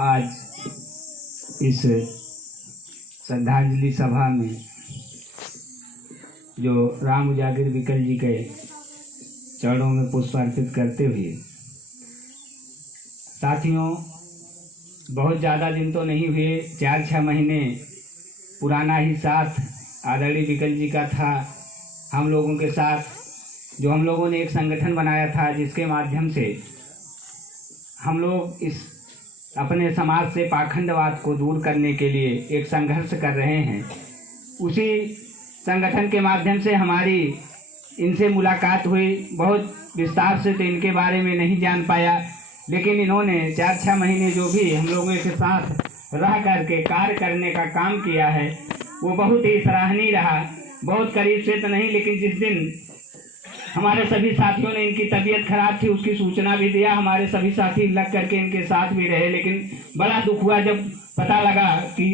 आज इस श्रद्धांजलि सभा में जो राम उजागर विकल जी के चरणों में पुष्प अर्पित करते हुए, साथियों बहुत ज़्यादा दिन तो नहीं हुए, 4-6 महीने पुराना ही साथ आदरणीय विकल जी का था हम लोगों के साथ। जो हम लोगों ने एक संगठन बनाया था जिसके माध्यम से हम लोग इस अपने समाज से पाखंडवाद को दूर करने के लिए एक संघर्ष कर रहे हैं। उसी संगठन के माध्यम से हमारी इनसे मुलाकात हुई। बहुत विस्तार से तो इनके बारे में नहीं जान पाया, लेकिन इन्होंने 4-6 महीने जो भी हम लोगों के साथ रह करके कार्य करने का काम किया है वो बहुत ही सराहनीय रहा। बहुत करीब से तो नहीं, लेकिन जिस दिन हमारे सभी साथियों ने इनकी तबीयत खराब थी उसकी सूचना भी दिया, हमारे सभी साथी लग करके इनके साथ भी रहे। लेकिन बड़ा दुख हुआ जब पता लगा कि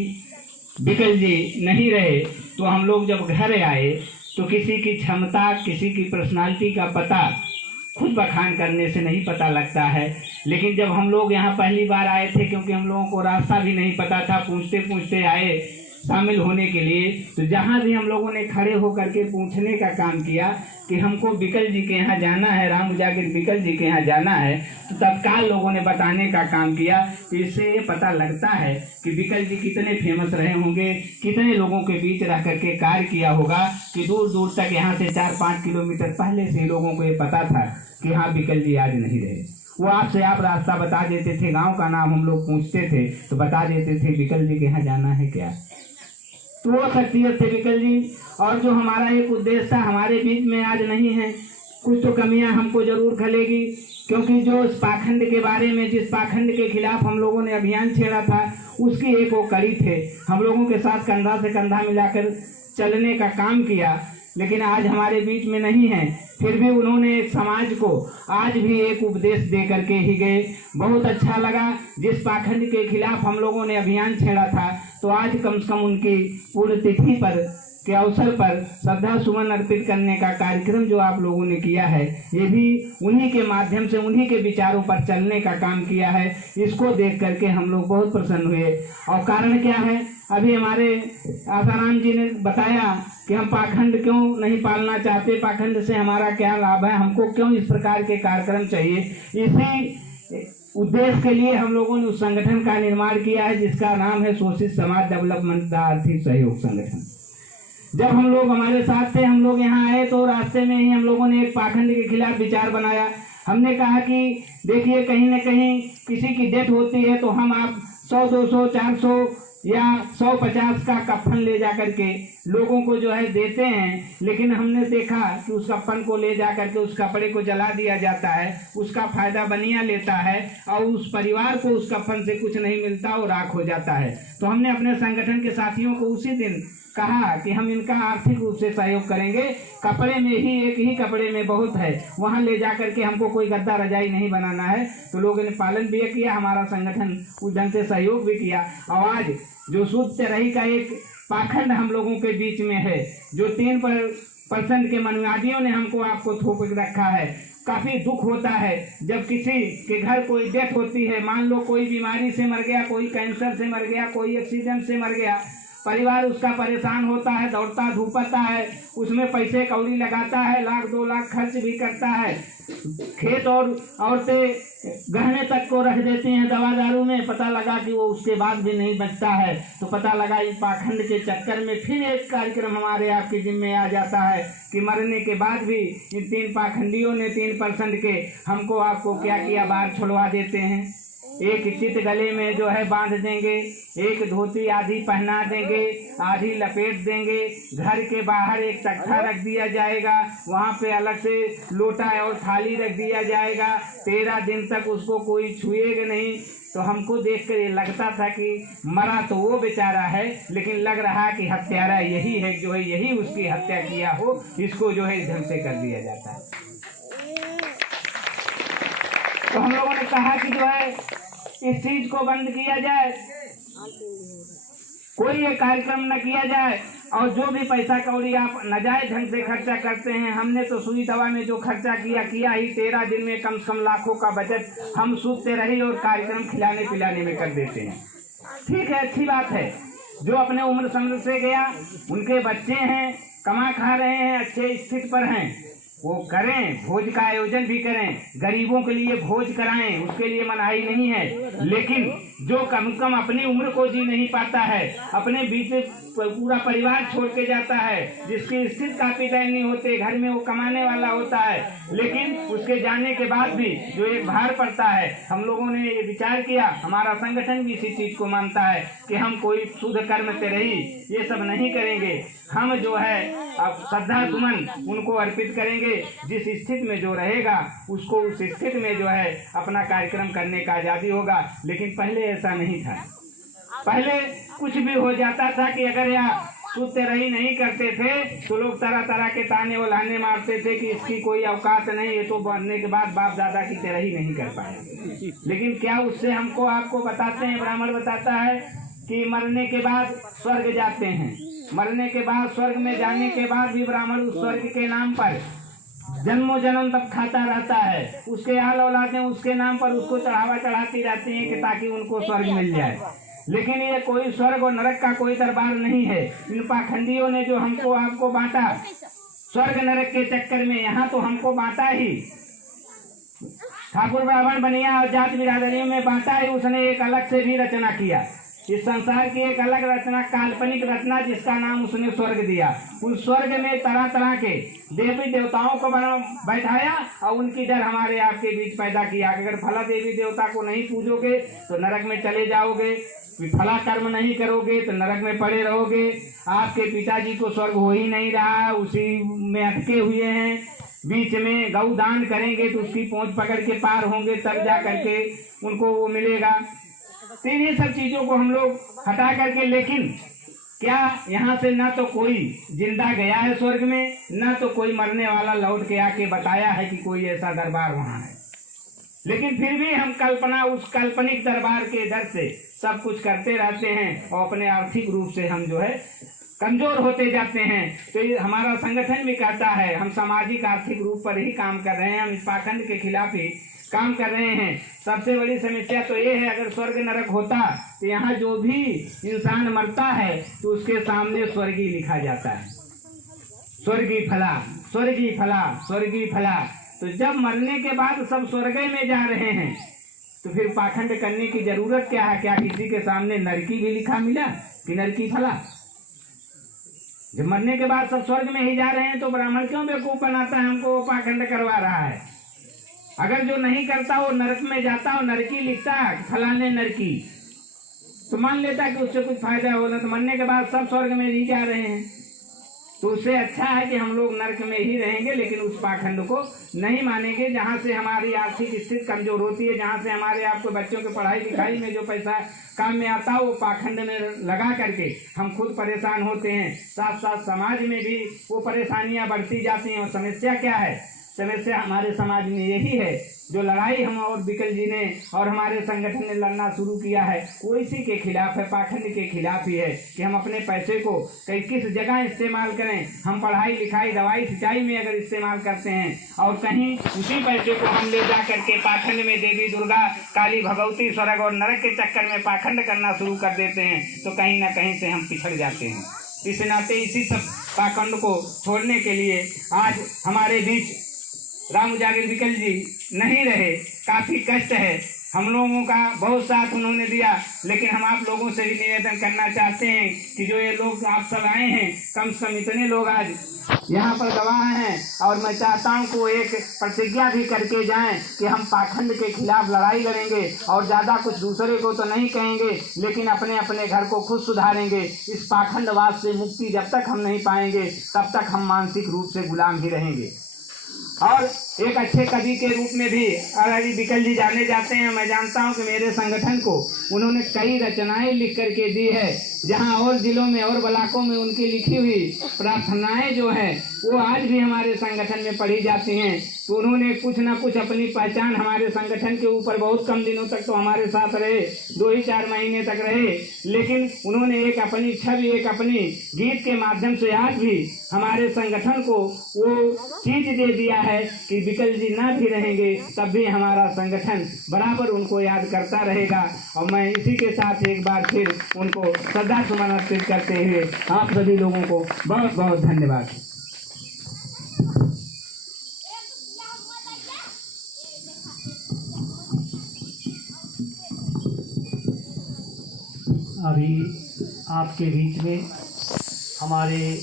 विकल जी नहीं रहे। तो हम लोग जब घर आए तो किसी की क्षमता, किसी की पर्सनालिटी का पता खुद बखान करने से नहीं पता लगता है। लेकिन जब हम लोग यहाँ पहली बार आए थे, क्योंकि हम लोगों को रास्ता भी नहीं पता था, पूछते पूछते आए शामिल होने के लिए, तो जहाँ भी हम लोगों ने खड़े होकर के पूछने का काम किया कि हमको विकल जी के यहाँ जाना है, राम उजागर विकल जी के यहाँ जाना है, तो तत्काल लोगों ने बताने का काम किया। तो इससे ये पता लगता है कि विकल जी कितने फेमस रहे होंगे, कितने लोगों के बीच रह करके कार्य किया होगा कि दूर दूर तक यहाँ से 4-5 किलोमीटर पहले से लोगों को ये पता था कि हाँ विकल जी आज नहीं रहे। वो आपसे आप रास्ता बता देते थे, गाँव का नाम हम लोग पूछते थे तो बता देते थे विकल जी के यहाँ जाना है क्या। तो वो शख्सियत थे विकल जी। और जो हमारा एक उद्देश्य था हमारे बीच में आज नहीं है। कुछ तो कमियां हमको जरूर खलेगी, क्योंकि जो इस पाखंड के बारे में, जिस पाखंड के खिलाफ हम लोगों ने अभियान छेड़ा था, उसकी एक वो कड़ी थे। हम लोगों के साथ कंधा से कंधा मिलाकर चलने का काम किया, लेकिन आज हमारे बीच में नहीं है। फिर भी उन्होंने समाज को आज भी एक उपदेश दे करके ही गए। बहुत अच्छा लगा। जिस पाखंड के खिलाफ हम लोगों ने अभियान छेड़ा था, तो आज कम से कम उनकी पुण्यतिथि पर के अवसर पर श्रद्धा सुमन अर्पित करने का कार्यक्रम जो आप लोगों ने किया है, ये भी उन्हीं के माध्यम से, उन्हीं के विचारों पर चलने का काम किया है। इसको देख करके हम लोग बहुत प्रसन्न हुए। और कारण क्या है, अभी हमारे आसाराम जी ने बताया कि हम पाखंड क्यों नहीं पालना चाहते, पाखंड से हमारा क्या लाभ है, हमको क्यों इस प्रकार के कार्यक्रम चाहिए। इसी उद्देश्य के लिए हम लोगों ने उस संगठन का निर्माण किया है जिसका नाम है शोषित समाज डेवलपमेंट आर्थिक सहयोग संगठन। जब हम लोग हमारे साथ थे, हम लोग यहाँ आए तो रास्ते में ही हम लोगों ने एक पाखंड के खिलाफ विचार बनाया। हमने कहा कि देखिए कहीं न कहीं किसी की डेथ होती है तो हम आप 100, 200, 400 या 150 का कफन ले जा करके लोगों को जो है देते हैं, लेकिन हमने देखा कि उस कफन को ले जा करके उस कपड़े को जला दिया जाता है, उसका फायदा बनिया लेता है और उस परिवार को उस कफन से कुछ नहीं मिलता और राख हो जाता है। तो हमने अपने संगठन के साथियों को उसी दिन कहा कि हम इनका आर्थिक रूप से सहयोग करेंगे। कपड़े में ही, एक ही कपड़े में बहुत है, वहाँ ले जा करके हमको कोई गद्दा रजाई नहीं बनाना है। तो लोगों ने पालन भी किया, हमारा संगठन उस ढंग से सहयोग भी किया। और आज जो शुद्ध रही का एक पाखंड हम लोगों के बीच में है, जो 3% के मनुवादियों ने हमको आपको थोप रखा है। काफ़ी दुख होता है जब किसी के घर कोई डेथ होती है, मान लो कोई बीमारी से मर गया, कोई कैंसर से मर गया, कोई एक्सीडेंट से मर गया, परिवार उसका परेशान होता है, दौड़ता धूपता है, उसमें पैसे कौड़ी लगाता है, 1-2 लाख खर्च भी करता है, खेत और औरतें गहने तक को रख देती हैं दवा दारू में। पता लगा कि वो उसके बाद भी नहीं बचता है, तो पता लगा इस पाखंड के चक्कर में फिर एक कार्यक्रम हमारे आपके जिम्मे आ जाता है कि मरने के बाद भी इन 3 पाखंडियों ने 3% के हमको आपको क्या किया, बाहर छुड़वा देते हैं। एक चित गले में जो है बांध देंगे, एक धोती आधी पहना देंगे, आधी लपेट देंगे, घर के बाहर एक तख्ता रख दिया जाएगा, वहाँ पे अलग से लोटा और थाली रख दिया जाएगा, 13 दिन तक उसको कोई छुएगा नहीं। तो हमको देख कर ये लगता था कि मरा तो वो बेचारा है, लेकिन लग रहा कि हत्यारा यही है, जो है यही उसकी हत्या किया हो, इसको जो है इस ढंग से कर दिया जाता है। तो हम लोगों ने कहा कि जो है इस चीज को बंद किया जाए। कोई ये कार्यक्रम न किया जाए। और जो भी पैसा कौड़ी आप नाजायज ढंग से खर्चा करते हैं, हमने तो सुई दवा में जो खर्चा किया ही 13 दिन में कम से कम लाखों का बजट हम सूखते रहे और कार्यक्रम खिलाने पिलाने में कर देते हैं। ठीक है, अच्छी बात है। जो अपने उम्र समझ से गया, उनके बच्चे हैं, कमा खा रहे हैं, अच्छे स्थिति पर हैं, वो करें, भोज का आयोजन भी करें, गरीबों के लिए भोज कराएं, उसके लिए मनाही नहीं है। लेकिन जो कम कम अपनी उम्र को जी नहीं पाता है, अपने बीच पूरा परिवार छोड़ के जाता है, जिसकी स्थिति काफी दयनीय होते, घर में वो कमाने वाला होता है, लेकिन उसके जाने के बाद भी जो एक भार पड़ता है, हम लोगों ने ये विचार किया, हमारा संगठन भी इसी चीज को मानता है कि हम कोई शुद्ध कर्म तेरही ये सब नहीं करेंगे। हम जो है अब श्रद्धा सुमन उनको अर्पित करेंगे। जिस स्थिति में जो रहेगा उसको उस स्थिति में जो है अपना कार्यक्रम करने का आजादी होगा। लेकिन पहले ऐसा नहीं था। पहले कुछ भी हो जाता था कि अगर यहाँ शुद्ध तेरही नहीं करते थे तो लोग तरह तरह के ताने और लाने मारते थे कि इसकी कोई औकात नहीं, ये तो बनने के बाद बाप दादा की तेरही नहीं कर पाए। लेकिन क्या उससे हमको आपको बताते हैं, ब्राह्मण बताता है कि मरने के बाद स्वर्ग जाते हैं। मरने के बाद स्वर्ग में जाने के बाद भी ब्राह्मण उस स्वर्ग के नाम पर जन्मों जन्म तक खाता रहता है। उसके आल औलादें उसके नाम पर उसको चढ़ावा चढ़ाती रहती हैं कि ताकि उनको स्वर्ग मिल जाए। लेकिन ये कोई स्वर्ग और नरक का कोई दरबार नहीं है। इन पाखंडियों ने जो हमको आपको बांटा स्वर्ग नरक के चक्कर में, यहाँ तो हमको बांटा ही, ठाकुर ब्राह्मण बनिया और जात बिरादरियों में बांटा ही। उसने एक अलग से भी रचना किया, इस संसार की एक अलग रचना, काल्पनिक रचना, जिसका नाम उसने स्वर्ग दिया। उस स्वर्ग में तरह तरह के देवी देवताओं को बैठाया और उनकी डर हमारे आपके बीच पैदा किया। अगर फला देवी देवता को नहीं पूजोगे तो नरक में चले जाओगे, फला कर्म नहीं करोगे तो नरक में पड़े रहोगे। आपके पिताजी को स्वर्ग हो ही नहीं रहा, उसी में अटके हुए हैं। बीच में गौ दान करेंगे तो उसकी पहुंच पकड़ के पार होंगे, तब जा करके उनको वो मिलेगा। तो ये सब चीजों को हम लोग हटा करके, लेकिन क्या यहाँ से ना तो कोई जिंदा गया है स्वर्ग में, ना तो कोई मरने वाला लौट के आके बताया है कि कोई ऐसा दरबार वहाँ है। लेकिन फिर भी हम कल्पना, उस काल्पनिक दरबार के डर से सब कुछ करते रहते हैं और अपने आर्थिक रूप से हम जो है कमजोर होते जाते हैं। तो ये हमारा संगठन भी कहता है, हम सामाजिक आर्थिक रूप पर ही काम कर रहे हैं, हम इस पाखंड के खिलाफ ही काम कर रहे हैं। सबसे बड़ी समस्या तो ये है, अगर स्वर्ग नरक होता तो यहाँ जो भी इंसान मरता है तो उसके सामने स्वर्गीय लिखा जाता है, स्वर्गीय फला, स्वर्गीय फला, स्वर्गीय फला। तो जब मरने के बाद सब स्वर्ग में जा रहे हैं तो फिर पाखंड करने की जरूरत क्या है? क्या किसी के सामने नरकी भी लिखा मिला कि नरकी फला? जब मरने के बाद सब स्वर्ग में ही जा रहे हैं तो ब्राह्मण क्यों बेवकूफ बनाता है, हमको पाखंड करवा रहा है? अगर जो नहीं करता वो नरक में जाता और नरकी लिखता फलाने नरकी, तो मान लेता कि उससे कुछ फायदा होगा। तो मरने के बाद सब स्वर्ग में ही जा रहे हैं, तो उससे अच्छा है कि हम लोग नरक में ही रहेंगे, लेकिन उस पाखंड को नहीं मानेंगे। जहाँ से हमारी आर्थिक स्थिति कमजोर होती है, जहाँ से हमारे आपको बच्चों के पढ़ाई लिखाई में जो पैसा काम में आता है वो पाखंड में लगा करके हम खुद परेशान होते हैं, साथ साथ समाज में भी वो परेशानियां बढ़ती जाती हैं। और समस्या क्या है? समस्या हमारे समाज में यही है, जो लड़ाई हम और बिकल जी ने और हमारे संगठन ने लड़ना शुरू किया है वो इसी के खिलाफ है, पाखंड के खिलाफ ही है कि हम अपने पैसे को कहीं किस जगह इस्तेमाल करें। हम पढ़ाई लिखाई दवाई सिंचाई में अगर इस्तेमाल करते हैं और कहीं उसी पैसे को हम ले जा करके पाखंड में देवी दुर्गा काली भगवती स्वर्ग और नरक के चक्कर में पाखंड करना शुरू कर देते हैं, तो कहीं ना कहीं से हम पिछड़ जाते हैं। इस नाते इसी सब पाखंड को छोड़ने के लिए आज हमारे बीच राम उजागर विकल जी नहीं रहे, काफी कष्ट है। हम लोगों का बहुत साथ उन्होंने दिया, लेकिन हम आप लोगों से भी निवेदन करना चाहते हैं कि जो ये लोग आप सब आए हैं, कम से कम इतने लोग आज यहाँ पर गवाह हैं, और मैं चाहता हूँ कि वो एक प्रतिज्ञा भी करके जाएं कि हम पाखंड के खिलाफ लड़ाई लड़ेंगे और ज़्यादा कुछ दूसरे को तो नहीं कहेंगे, लेकिन अपने अपने घर को खुद सुधारेंगे। इस पाखंडवाद से मुक्ति जब तक हम नहीं पाएंगे तब तक हम मानसिक रूप से गुलाम ही रहेंगे। और एक अच्छे कवि के रूप में भी अरहरी विकल जी जाने जाते हैं। मैं जानता हूं कि मेरे संगठन को उन्होंने कई रचनाएं लिख करके दी है, जहां और जिलों में और ब्लॉकों में उनकी लिखी हुई प्रार्थनाएं जो है वो आज भी हमारे संगठन में पढ़ी जाती हैं। तो उन्होंने कुछ ना कुछ अपनी पहचान हमारे संगठन के ऊपर बहुत कम दिनों तक तो हमारे साथ रहे, 2 ही 4 महीने तक रहे, लेकिन उन्होंने एक अपनी छवि, एक अपनी गीत के माध्यम से आज भी हमारे संगठन को वो चीज दे दिया है कि विकल जी ना भी रहेंगे तब भी हमारा संगठन बराबर उनको याद करता रहेगा। और मैं इसी के साथ एक बार फिर उनको श्रद्धा सुमन अर्पित करते हुए आप सभी लोगों को बहुत बहुत धन्यवाद। अभी आपके बीच में हमारे